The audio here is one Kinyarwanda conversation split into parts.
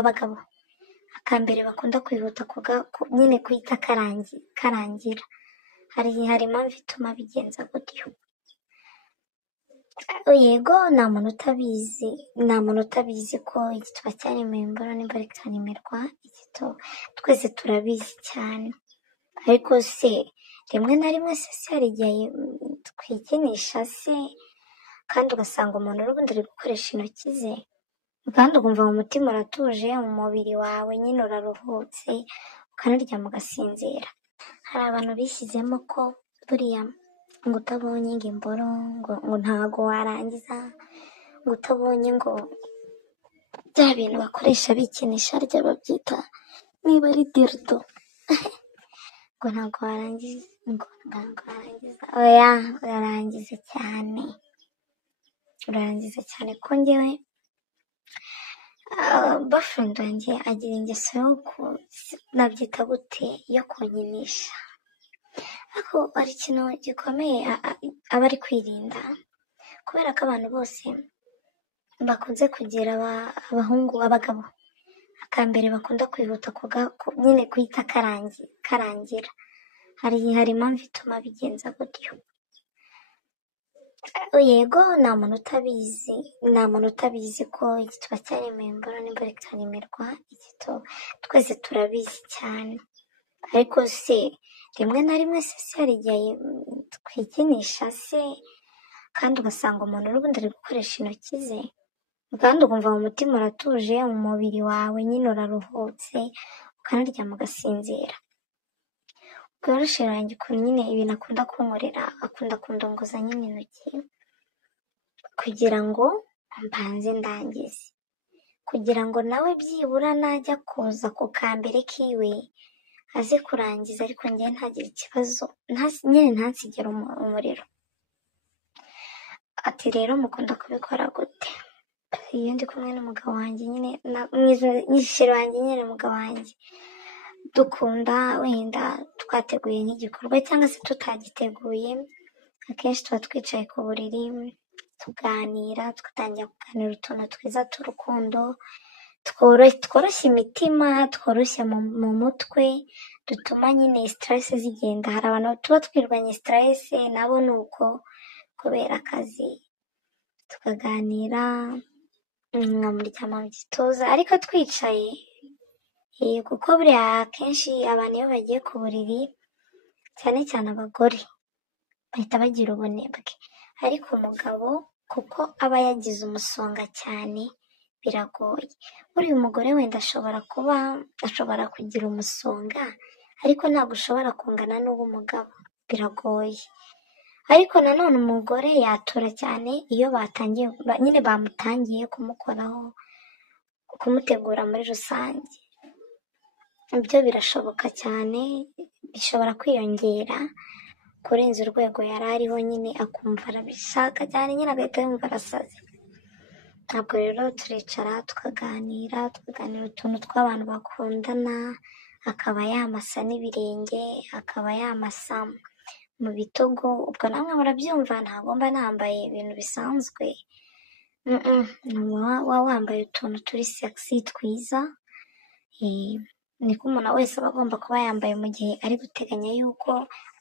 abagabo akambere bakunda kwihuta nyine kwita karangira. Hari impamvu ituma bigenza gutyo. Yego nta muntu utabizi ko igituba cyaremewe imboro n'imboro ikaremerwa igituba, twese turabizi cyane. Ariko se rimwe na rimwe se hari igihe twikinisha se, kandi ugasanga umuntu n'ubundi ari gukoresha intoki ze, kandi ukumva mu mutima uratuje, mu mubiri wawe nyine uraruhutse, ukanaryama ugasinzira. Hari abantu bishyizemo ko buriya ngo utabonye ngo imboro ngo ntago warangiza, ngo utabonye ngo bya bintu bakoresha bikinisha rya babyita niba ari dildo ngo ntago warangiza, oya urarangiza cyane ko njyewe boyfriend wanjye agira ingeso yo nabyita gute, yo kunkinisha. Ariko hari ikintu gikomeye aba ari kwirinda, kubera ko abantu bose bakunze kugira abagabo akambere bakunda kwihuta nyine kwita karangira. Hari impamvu ituma bigenza gutyo. Yego nta muntu utabizi ko igituba cyaremewe imboro n'imboro ikaremerwa igituba, twese turabizi cyane. Ariko se rimwe na rimwe se hari igihe twikinisha se, kandi ugasanga umuntu n'ubundi ari gukoresha intoki ze, kandi ukumva mu mutima uratuje, mu mubiri wawe nyine uraruhutse, ukanaryama ugasinzira. Bworoshye ranjye ukuntu nyine ibintu akunda kunkorera, akunda kundongoza nyine intoki kugira ngo mbanze ndangize, kugira ngo nawe byibura najya kuza ku kambere kiwe aze kurangiza, ariko njye ntagire ikibazo, nyine ntansigere umuriro. Ati rero mukunda kubikora gute? Iyo ndi kumwe n'umugabo wanjye nyine nyishiro wanjye nyine umugabo wanjye, dukunda wenda twateguye nk'igikorwa cyangwa se tutagiteguye, akenshi tuba twicaye ku buriri tuganira, tugatangira kuganira utuntu twiza tw'urukundo tworoshya imitima, tworoshya mu mutwe, dutuma nyine stress zigenda. Hari abantu tuba twirwanya stress, nabo ni uko kubera akazi, tukaganira nkamuryama mu gituza ariko twicaye. Kuko buriya akenshi abantu iyo bagiye ku buriri, cyane cyane abagore bahita bagira ubunebwe, ariko umugabo kuko aba yagize umusonga cyane biragoye. Buriya umugore wenda ashobora kugira umusonga, ariko ntabwo ushobora kungana n'uw'umugabo, biragoye. Ariko nanone umugore yatura cyane iyo batangiye nyine bamutangiye kumukoraho, kumutegura muri rusange. Ibyo birashoboka cyane, bishobora kwiyongera kurenza urwego yari ariho, nyine akumva arabishaka cyane, nyine agahita yumva arasaze. Ntabwo rero turicara tukaganira utuntu tw'abantu bakundana, akaba yamasa n'ibirenge, akaba yamasa mu bitugu, ubwo namwe murabyumva, ntabwo mba nambaye ibintu bisanzwe, waba wambaye utuntu turi sexy twiza. Niko umuntu wese aba agomba kuba yambaye mu gihe ari guteganya yuko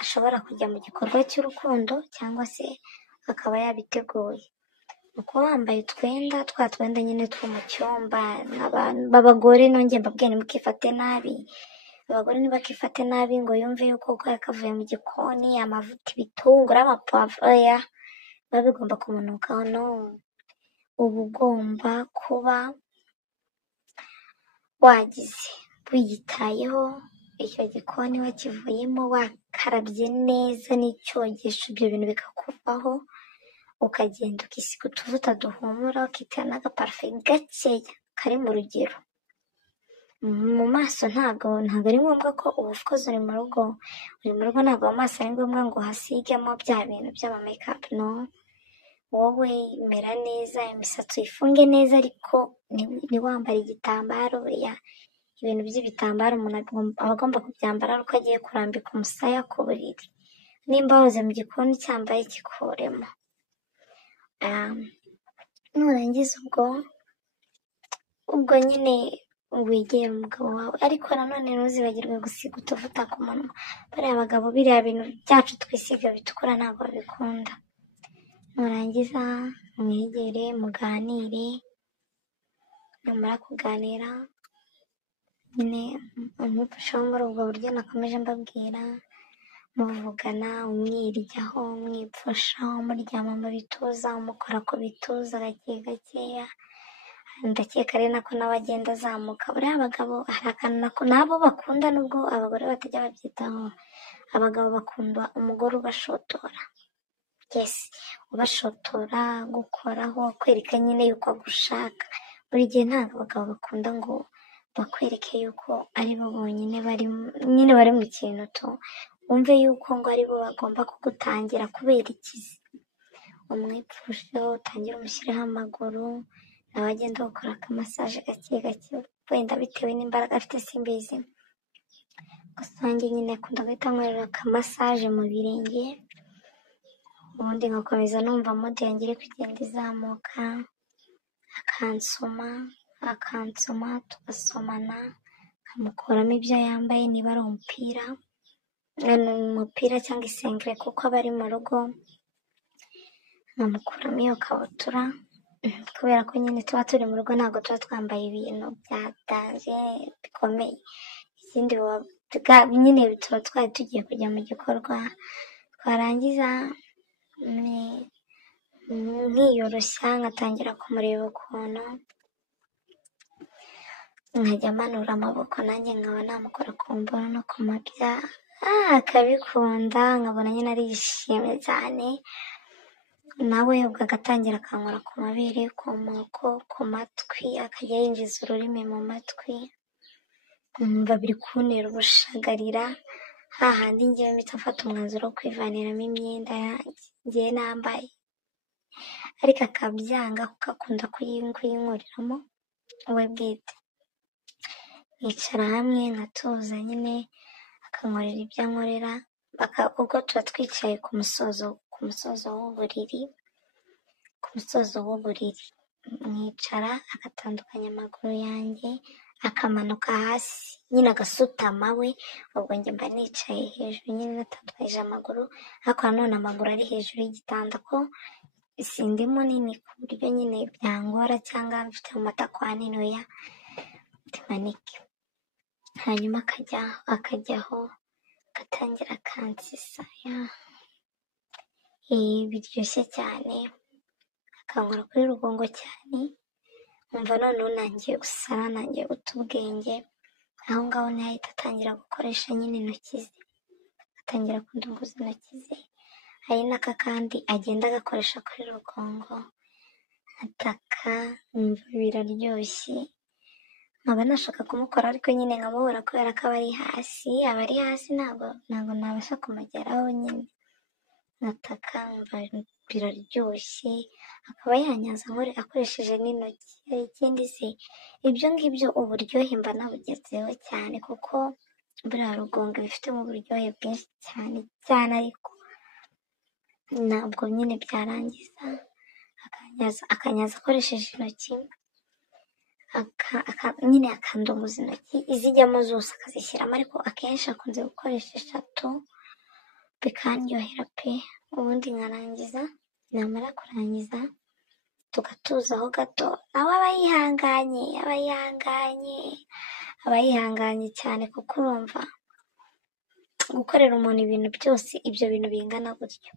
ashobora kujya mu gikorwa cy'urukundo, cyangwa se akaba yabiteguye. Uko wambaye utwenda, twa twenda nyine two mu cyumba. Abagore nongeye mbabwiye ntimukifate nabi, abagore ntibakifate nabi ngo yumve yuko kavuye mu gikoni, amavuta, ibitunguru, amapavuro, biba bigomba kumunukaho. No, uba ugomba kuba wiyitayeho, icyo gikoni wakivuyemo wakarabye neza n'icyogesho, ibyo bintu bikakuvaho, ukagenda ukisiga utuvuta duhumura, ukitera n'agaparufe gakeya kari mu rugero. Mu maso ntabwo ari ngombwa ko uba ukoze uri mu rugo, ntabwo mu maso ari ngombwa ngo hasigemo bya bintu by'ama makeup. No, wowe mera neza, imisatsi uyifunge neza, ariko ntiwambare igitambaro. Ibintu by'ibitambaro umuntu aba agomba kubyambara ari uko agiye kurambika umusaya ku buriri. Nimba wahoze mu gikoni cyambaye, kikuremo. Nurangiza ubwo ubwo nyine wegera umugabo wawe, ariko nanone ntuzibagirwe gusiga utuvuta ku munwa. Bariya bagabo biriya bintu byacu twisiga bitukura ntabwo babikunda. Nurangiza mwegere muganire, numara kuganira nyine umufashaho muri ubwo buryo nakomeje mbabwira, muvugana, umwiryaho, umwipfushaho, muryama mu bituza, umukora ku bituza gake gakeya. Ndakeka ari nako nawe agenda azamuka. Buriya abagabo hari akantu nabo bakunda, nubwo abagore batajya babyitaho. Abagabo bakunda umugore ubashotora. Yes, ubashotora, gukoraho, kwereka nyine yuko agushaka. Buri gihe ntabwo abagabo bakunda ngo bakwereke yuko ari bo bonyine bari mu kintu to. Wumve yuko ngo ari bo bagomba kugutangira kubera ikizi. Umwipfusheho, utangire umushyireho amaguru, nawe agenda gukora akamasaje gake gake, wenda bitewe n'imbaraga afite simbizi. Gusa wanjye nyine akunda guhita ankorera akamasaje mu birenge, ubundi ngakomeza numva mode yanjye iri kugenda izamuka, akansoma tugasomana, nkamukuramo ibyo yambaye niba ari umupira cyangwa isengere kuko aba ari mu rugo, nkamukuramo iyo kabutura kubera ko nyine tuba turi mu rugo, ntabwo tuba twambaye ibintu byatanje bikomeye. Ikindi nyine tuba twari tugiye kujya mu gikorwa, twarangiza nkiyoroshya nkatangira kumureba ukuntu, nkajya manura amaboko nanjye nkaba namukora ku mbono no ku mabya, akabikunda, nkabona nyine arishimye cyane. Nawe ubwo agatangira akankora ku mabere, ku moko, ku matwi, akajya yinjiza ururimi mu matwi, nkumva biri kuntera ubushagarira, hahandi ngewe mpita mfata umwanzuro wo kwivaniramo imyenda ngewe nambaye, ariko akabyanga kuko akunda kuyinkuriramo we bwite. Nicara hamwe nkatuza nyine, akankorera ibyo ankorera, ubwo tuba twicaye ku musozo w'uburiri, mwicara agatandukanya amaguru yanjye, akamanuka hasi nyine agasutama we, ubwo njye mba nicaye hejuru nyine natandukanyije amaguru, ariko nanone amaguru ari hejuru y'igitanda ko sindi munini ku buryo nyine byangora, cyangwa mfite mu matakwane ntoya timanike. Hanyuma akajyaho agatangira akansisa biryoshye cyane, akankora kuri rugongo cyane, nkumva noneho nangiye gusara, nangiye guta ubwenge. Aho ngaho niho ahita atangira gukoresha nyine intoki ze, atangira kundunguza intoki ze, ari naka kandi agenda agakoresha kuri rugongo, ataka, nkumva biraryoshye. Nkaba nashaka kumukora ariko nyine nkamubura kubera ko aba ari hasi, ntabwo nabasha kumugeraho nyine, nkataka nkumva biraryoshye, akaba yanyaza akoresheje n'intoki. Hari ikindi se, ibyo ngibyo uburyohe mba nabugezeho cyane, kuko buriya rugongo bifitemo uburyohe bwinshi cyane cyane, ariko ntabwo nyine byarangiza. Akanyaza akoresheje intoki, nyine akandunguza intoki, izijyamo zose akazishyiramo, ariko akenshi akunze gukoresha 3, bikaryohera pe. Ubundi nkarangiza, namara kurangiza tugatuzaho gato, nawe aba yihanganye cyane, kuko urumva gukorera umuntu ibintu byose, ibyo bintu bingana gutyo,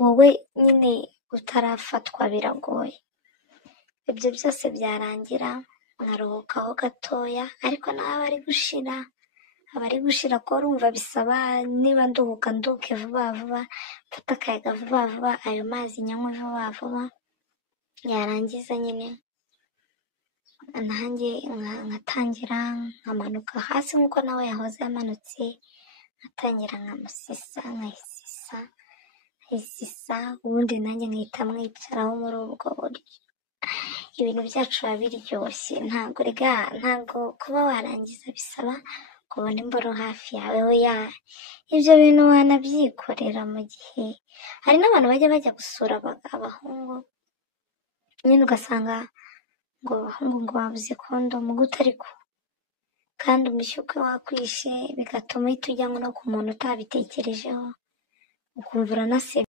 wowe nyine utarafatwa biragoye. Ibyo byose byarangira nkaruhukaho gatoya, ariko nawe aba ari gushira ko urumva bisaba, niba nduke vuba vuba, mfata akayaga vuba vuba, ayo mazi nyanywe vuba vuba, yarangiza nyine nanjye nkatangira nkamanuka hasi nk'uko nawe yahoze yamanutse, nkatangira nkayisisa, ubundi nanjye nkahita mwicaraho muri ubwo buryo. Ibintu byacu biba biryoshye, ntabwo kuba warangiza bisaba kubona imboro hafi yawe, ibyo bintu wanabyikorera mu gihe hari n'abantu bajya gusura abahungu, nyine ugasanga ngo abahungu ngo babuze kondomu gute ariko kandi umushyuka wakwishe bigatuma uhita ujya no ku muntu utabitekerejeho ukumva uranasebye.